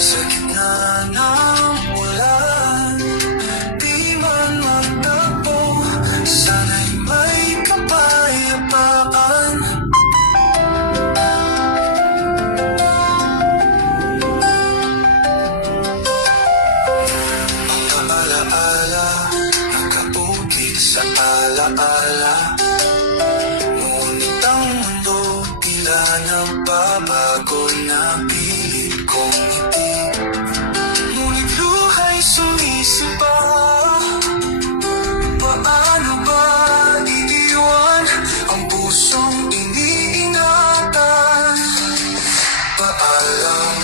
Sa gitna ng ulan, di man magtagpo, sana'y may kapayapaan. Mga alaala, nakaulit sa alaala, ngunit ang mundo tila nagbabago na pilit kong ngiti. Ngunit luha'y sumisipa, paano ba iiwan ang pusong iniingatan? Paalam,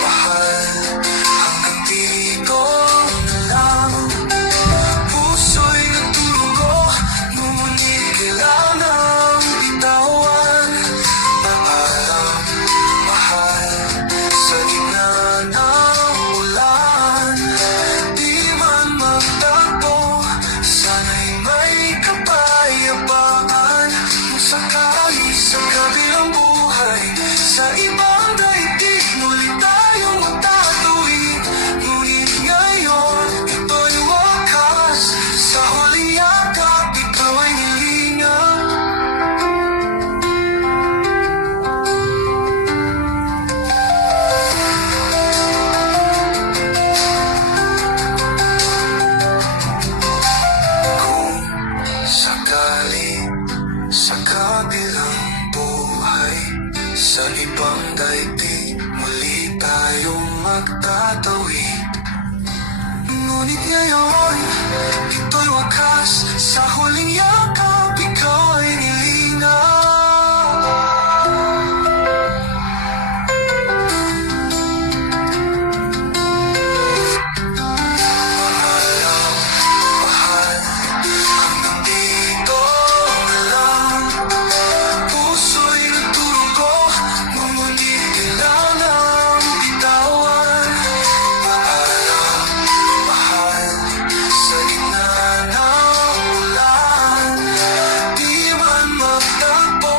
mahal, hanggang dito na lang. Puso'y nagdurugo, ngunit kailangang bitawan. Paalam, mahal, sa gitna ng ulan, di man magtagpo, sana'y may kapayapaan. Kung sakali sa kabilang buhay, sa ibang daigdig muli tayong magtatuwid. Ngunit ngayon, ito'y wakas, sa huling yakap, ikaw ay nilingaw. Kung sakali sa kabilang buhay, sa ibang daigdig muli tayong magtatawid. Ngunit ngayon, ito'y wakas, sa huling yakap, ikaw ay nilingaw. Paalam, mahal, hanggang dito na lang. Puso'y nagdurugo, ngunit kailangang bitawan. Paalam, mahal, sa gitna ng ulan, di man magtagpo,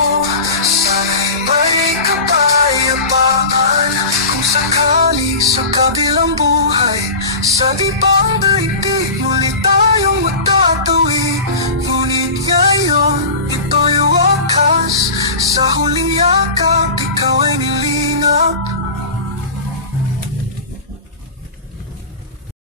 sana'y may kapayapaan. Kung sakali sa kabilang buhay, sa ibang